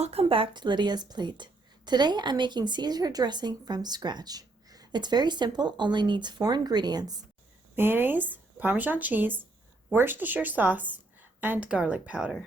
Welcome back to Lydia's Plate. Today I'm making Caesar dressing from scratch. It's very simple, only needs 4 ingredients: mayonnaise, Parmesan cheese, Worcestershire sauce, and garlic powder.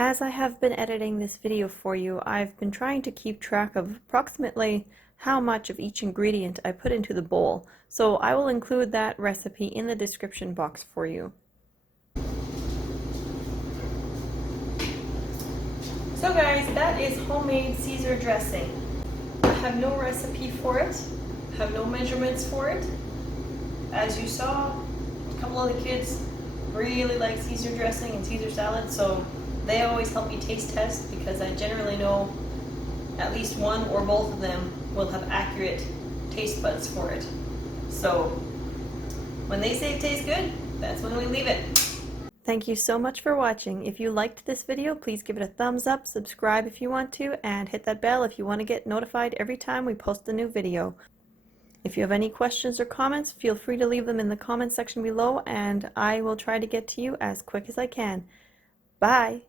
As I have been editing this video for you, I've been trying to keep track of approximately how much of each ingredient I put into the bowl, so I will include that recipe in the description box for you. So guys, that is homemade Caesar dressing. I have no recipe for it, I have no measurements for it. As you saw, a couple of the kids really like Caesar dressing and Caesar salad, so they always help me taste test because I generally know at least one or both of them will have accurate taste buds for it. So when they say it tastes good, that's when we leave it. Thank you so much for watching. If you liked this video, please give it a thumbs up, subscribe if you want to, and hit that bell if you want to get notified every time we post a new video. If you have any questions or comments, feel free to leave them in the comment section below, and I will try to get to you as quick as I can. Bye!